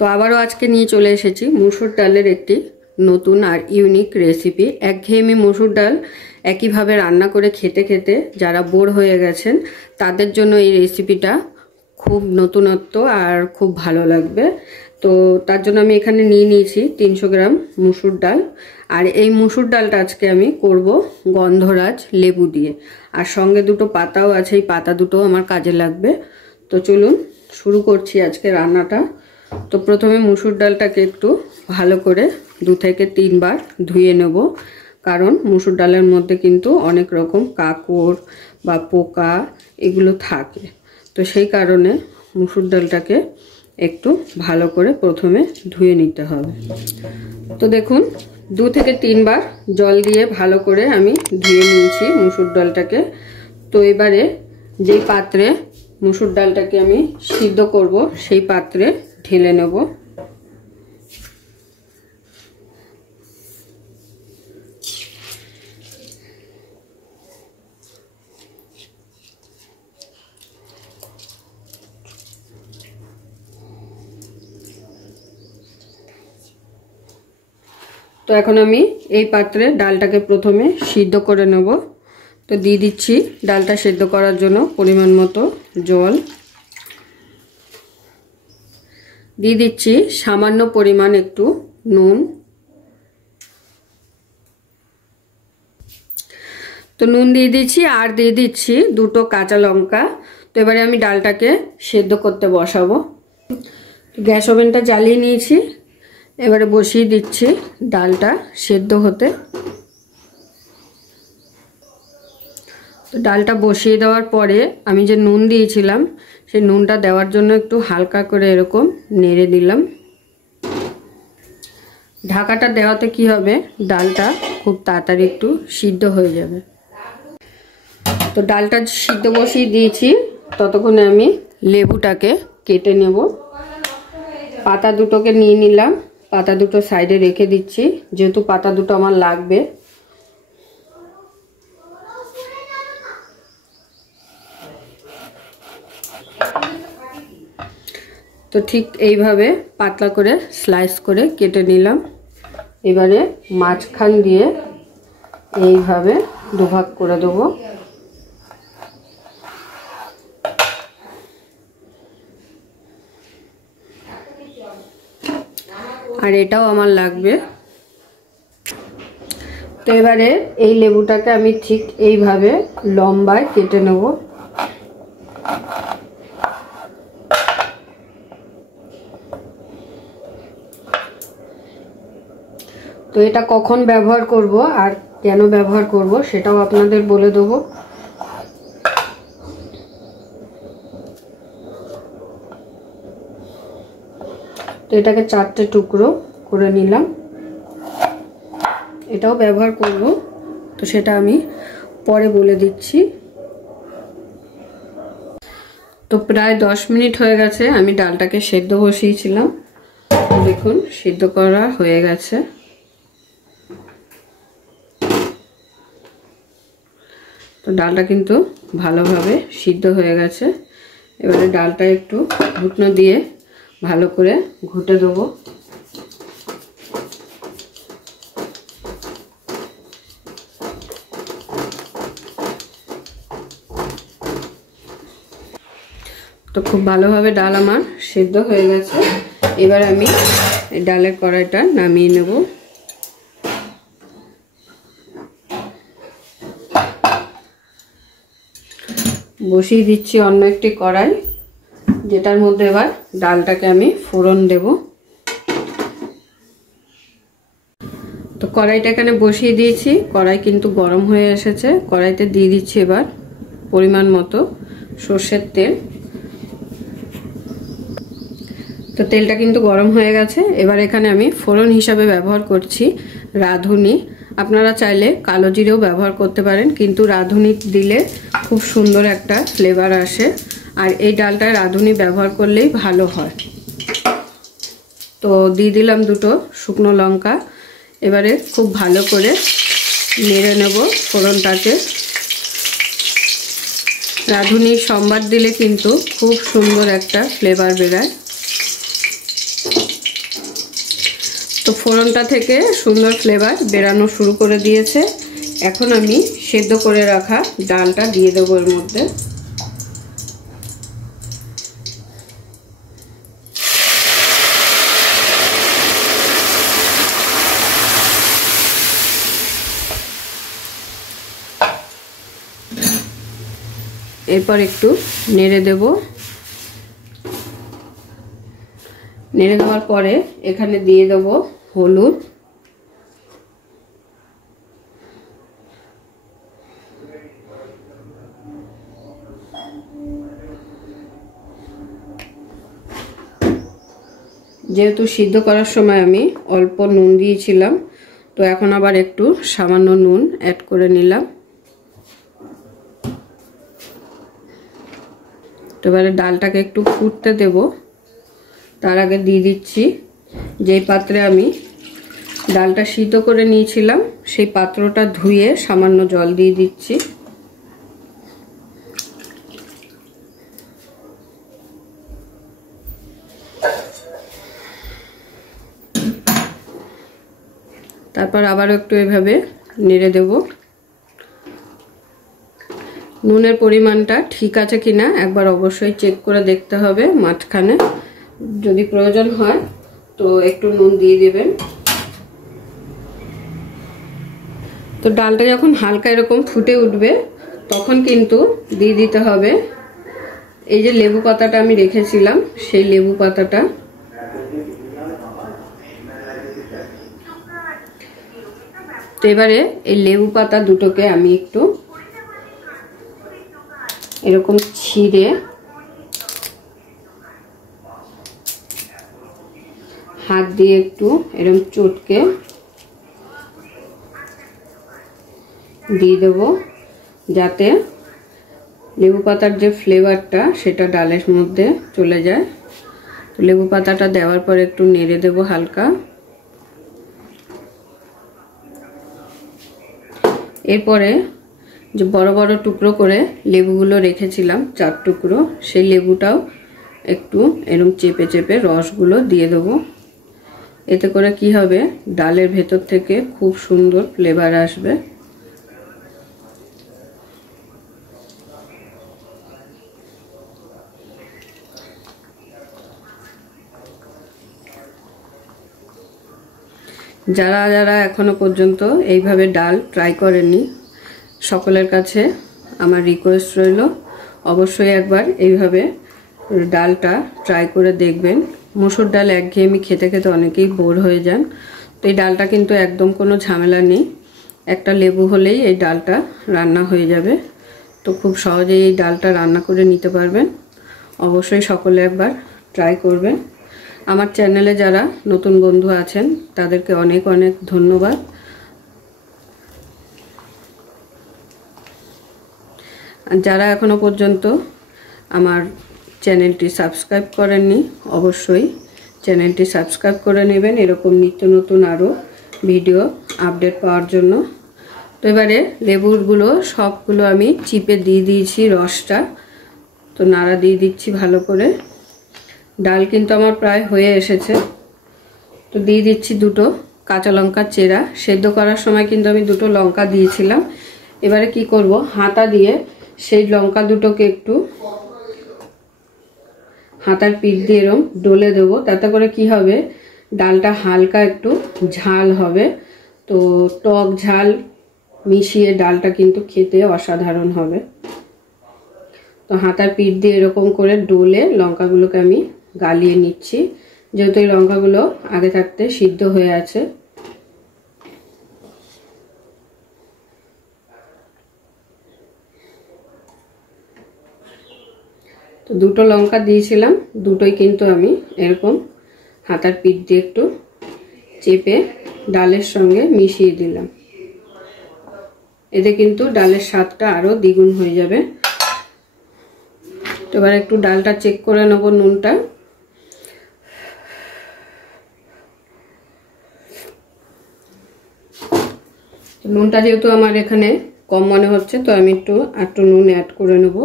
তো আবারও আজকে নিয়ে চলে এসেছি মসুর ডালের একটি নতুন আর ইউনিক রেসিপি। একঘেয়েমি মসুর ডাল একইভাবে রান্না করে খেতে খেতে যারা বোর হয়ে গেছেন তাদের জন্য এই রেসিপিটা খুব নতুনত্ব আর খুব ভালো লাগবে। তো তার জন্য আমি এখানে নিয়ে নিয়েছি 300 গ্রাম মসুর ডাল। আর এই মসুর ডালটা আজকে আমি করব গন্ধরাজ লেবু দিয়ে, আর সঙ্গে দুটো পাতাও আছে, এই পাতা দুটো আমার কাজে লাগবে। তো চলুন শুরু করছি আজকে রান্নাটা। তো প্রথমে মসুর ডালটাকে একটু ভালো করে 2 থেকে 3 বার ধুয়ে নেব, কারণ মসুর ডালের মধ্যে কিন্তু অনেক রকম কাঁকড় বা পোকা এগুলো থাকে। তো সেই কারণে মসুর ডালটাকে একটু ভালো করে প্রথমে ধুয়ে নিতে হবে। তো দেখুন 2 থেকে 3 বার জল দিয়ে ভালো করে আমি ধুয়ে নিয়েছি মসুর ডালটাকে। তো এবারে যেই পাত্রে মসুর ডালটাকে আমি সিদ্ধ করব সেই পাত্রে ঢেলে নেব। তো এখন আমি এই পাত্রে ডালটাকে প্রথমে সিদ্ধ করে নেব। তো দিয়ে দিচ্ছি ডালটা সিদ্ধ করার জন্য পরিমাণ মতো জল, দিয়ে দিচ্ছি সামান্য পরিমাণ একটু নুন। তো নুন দিয়ে দিচ্ছি আর দিয়ে দিচ্ছি 2টো কাঁচা লঙ্কা। তো এবারে আমি ডালটাকে সেদ্ধ করতে বসাবো। গ্যাস ওভেনটা জ্বালিয়ে নিয়েছি, এবারে বসিয়ে দিচ্ছি ডালটা সেদ্ধ হতে। তো ডালটা বসিয়ে দেওয়ার পরে আমি যে নুন দিয়েছিলাম সেই নুনটা দেওয়ার জন্য একটু হালকা করে এরকম নেড়ে দিলাম। ঢাকাটা দেওয়াতে কি হবে, ডালটা খুব তাড়াতাড়ি একটু সিদ্ধ হয়ে যাবে। তো ডালটা সিদ্ধ বসিয়ে দিয়েছি, ততক্ষণে আমি লেবুটাকে কেটে নেব। পাতা দুটোকে নিয়ে নিলাম, পাতা দুটো সাইডে রেখে দিচ্ছি, যেহেতু পাতা দুটো আমার লাগবে। তো ঠিক এইভাবে পাতলা করে স্লাইস করে কেটে নিলাম। এবারে মাঝখান দিয়ে এইভাবে দুভাগ করে দেবো। আর এটাও আমার লাগবে। তো এবারে এই লেবুটাকে আমি ঠিক এইভাবে লম্বায় কেটে নেব। তো এটা কখন ব্যবহার করব আর কেন ব্যবহার করব সেটাও আপনাদের বলে দেবো। তো এটাকে 4টে টুকরো করে নিলাম, এটাও ব্যবহার করব, তো সেটা আমি পরে বলে দিচ্ছি। তো প্রায় 10 মিনিট হয়ে গেছে আমি ডালটাকে সেদ্ধ বসিয়েছিলাম। দেখুন সিদ্ধ করা হয়ে গেছে। তো ডালটা কিন্তু ভালোভাবে সিদ্ধ হয়ে গেছে। এবারে ডালটা একটু ঘুটনো দিয়ে ভালো করে ঘুটে দেবো। তো খুব ভালোভাবে ডাল আমার সিদ্ধ হয়ে গেছে। এবার আমি এই ডালের কড়াইটা নামিয়ে নেব। বসিয়ে দিচ্ছি অন্য একটি কড়াই, যেটার মধ্যে এবার ডালটাকে আমি ফোড়ন দেব। তো কড়াইটা এখানে বসিয়ে দিয়েছি, কড়াই কিন্তু গরম হয়ে এসেছে। কড়াইতে দিয়ে দিচ্ছি এবার পরিমাণ মতো সর্ষের তেল। তো তেলটা কিন্তু গরম হয়ে গেছে। এবার এখানে আমি ফোড়ন হিসাবে ব্যবহার করছি রাঁধুনি। আপনারা চাইলে কালো জিরেও ব্যবহার করতে পারেন, কিন্তু রাঁধুনি দিলে খুব সুন্দর একটা ফ্লেভার আসে, আর এই ডালটায় রাঁধুনি ব্যবহার করলেই ভালো হয়। তো দিয়ে দিলাম 2টো শুকনো লঙ্কা। এবারে খুব ভালো করে নেড়ে নেব ফোড়নটাকে। রাঁধুনির সম্বাদ দিলে কিন্তু খুব সুন্দর একটা ফ্লেভার বেরোয়। তো ফোড়নটা থেকে সুন্দর ফ্লেভার বেরানো শুরু করে দিয়েছে। এখন আমি সেদ্ধ করে রাখা ডালটা দিয়ে দেবো এর মধ্যে। এরপর একটু নেড়ে দেব। নেড়ে দেওয়ার পরে এখানে দিয়ে দেব হলুদ, যেহেতু সিদ্ধ করার সময় আমি অল্প নুন দিয়েছিলাম, তো এখন আবার একটু সামান্য নুন অ্যাড করে নিলাম। তো এবারে ডালটাকে একটু ফুটতে দেব। তার আগে দিয়ে দিচ্ছি যেই পাত্রে আমি ডালটা সিদ্ধ করে নিয়েছিলাম সেই পাত্রটা ধুয়ে সামান্য জল দিয়ে দিচ্ছি। তারপর আবারও একটু এভাবে নেড়ে দেব। নুনের পরিমাণটা ঠিক আছে কিনা একবার অবশ্যই চেক করে দেখতে হবে মাঝখানে, যদি প্রয়োজন হয় তো একটু নুন দিয়ে দেবেন। তো ডালটা যখন হালকা এরকম ফুটে উঠবে তখন কিন্তু দিয়ে দিতে হবে এই যে লেবু পাতাটা আমি রেখেছিলাম, সেই লেবু পাতাটা। তো এবারে এই লেবু পাতা দুটোকে আমি একটু এরকম ছিঁড়ে হাত দিয়ে একটু এরকম চটকে দিয়ে দেব, যাতে লেবু পাতার যে ফ্লেভারটা সেটা ডালের মধ্যে চলে যায়। তো লেবু পাতাটা দেওয়ার পর একটু নেড়ে দেব হালকা। এরপরে যে বড় বড় টুকরো করে লেবুগুলো রেখেছিলাম 4 টুকরো, সেই লেবুটাও একটু এরকম চেপে চেপে রসগুলো দিয়ে দেবো। এতে করে কি হবে, ডালের ভেতর থেকে খুব সুন্দর ফ্লেভার আসবে। যারা যারা এখনো পর্যন্ত এইভাবে ডাল ট্রাই করেননি, সকলের কাছে আমার রিকোয়েস্ট রইল অবশ্যই একবার এইভাবে ডালটা ট্রাই করে দেখবেন। মসুর ডাল একঘেয়েমি খেতে খেতে অনেকেই বোর হয়ে যান। তো এই ডালটা কিন্তু একদম কোনো ঝামেলা নেই, একটা লেবু হলেই এই ডালটা রান্না হয়ে যাবে। তো খুব সহজেই এই ডালটা রান্না করে নিতে পারবেন। অবশ্যই সকলে একবার ট্রাই করবেন। আমার চ্যানেলে যারা নতুন বন্ধু আছেন তাদেরকে অনেক অনেক ধন্যবাদ। যারা এখনো পর্যন্ত আমার চ্যানেলটি সাবস্ক্রাইব করেননি অবশ্যই চ্যানেলটি সাবস্ক্রাইব করে নেবেন এরকম নিত্য নতুন আরও ভিডিও আপডেট পাওয়ার জন্য। তো এবারে লেবুগুলো সবগুলো আমি চিপে দিয়ে দিয়েছি রসটা, তো নাড়া দিয়ে দিচ্ছি ভালো করে। ডাল কিন্তু আমার প্রায় হয়ে এসেছে। তো দিয়ে দিচ্ছি 2টো কাঁচা লঙ্কা চেরা। সেদ্ধ করার সময় কিন্তু আমি 2টো লঙ্কা দিয়েছিলাম। এবারে কি করব, হাতা দিয়ে সেই লঙ্কা দুটোকে একটু হাতার পিঠ দিয়ে এরকম ডলে দেবো। তাতে করে কি হবে, ডালটা হালকা একটু ঝাল হবে। তো টক ঝাল মিশিয়ে ডালটা কিন্তু খেতে অসাধারণ হবে। তো হাতার পিঠ দিয়ে এরকম করে ডলে লঙ্কাগুলোকে আমি গালিয়ে নিচ্ছি, যেহেতু এই লঙ্কাগুলো আগে থাকতে সিদ্ধ হয়ে আছে। তো 2টো লঙ্কা দিয়েছিলাম, দুটোই কিন্তু আমি এরকম হাতার পিঠ দিয়ে একটু চেপে ডালের সঙ্গে মিশিয়ে দিলাম। এতে কিন্তু ডালের স্বাদটা আরো দ্বিগুণ হয়ে যাবে। তো এবার একটু ডালটা চেক করে নেব নুনটা। নুনটা যেহেতু আমার এখানে কম মনে হচ্ছে, তো আমি একটু নুন অ্যাড করে নেব।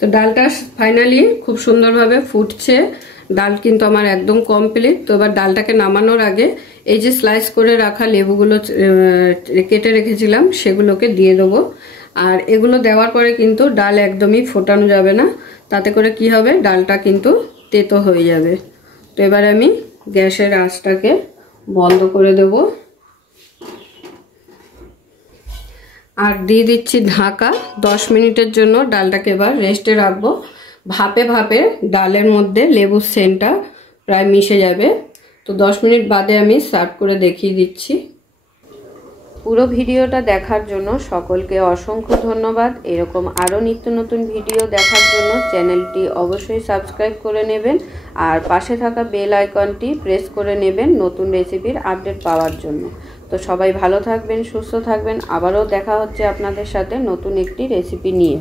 তো ডালটা ফাইনালি খুব সুন্দরভাবে ফুটছে। ডাল কিন্তু আমার একদম কমপ্লিট। তো এবার ডালটাকে নামানোর আগে এই যে স্লাইস করে রাখা লেবুগুলো কেটে রেখেছিলাম সেগুলোকে দিয়ে দেবো। আর এগুলো দেওয়ার পরে কিন্তু ডাল একদমই ফোটানো যাবে না, তাতে করে কি হবে, ডালটা কিন্তু তেতো হয়ে যাবে। তো এবার আমি গ্যাসের আঁচটাকে বন্ধ করে দেব আর দিয়ে দিচ্ছি ঢাকা। 10 মিনিটের জন্য ডালটাকে এবার রেস্টে রাখবো। ভাপে ভাপে ডালের মধ্যে লেবুর সেন্টটা প্রায় মিশে যাবে। তো 10 মিনিট বাদে আমি সার্ভ করে দেখিয়ে দিচ্ছি। পুরো ভিডিওটা দেখার জন্য সকলকে অসংখ্য ধন্যবাদ। এরকম আরও নিত্য নতুন ভিডিও দেখার জন্য চ্যানেলটি অবশ্যই সাবস্ক্রাইব করে নেবেন আর পাশে থাকা বেল আইকনটি প্রেস করে নেবেন নতুন রেসিপির আপডেট পাওয়ার জন্য। তো সবাই ভালো থাকবেন, সুস্থ থাকবেন। আবারও দেখা হচ্ছে আপনাদের সাথে নতুন একটি রেসিপি নিয়ে।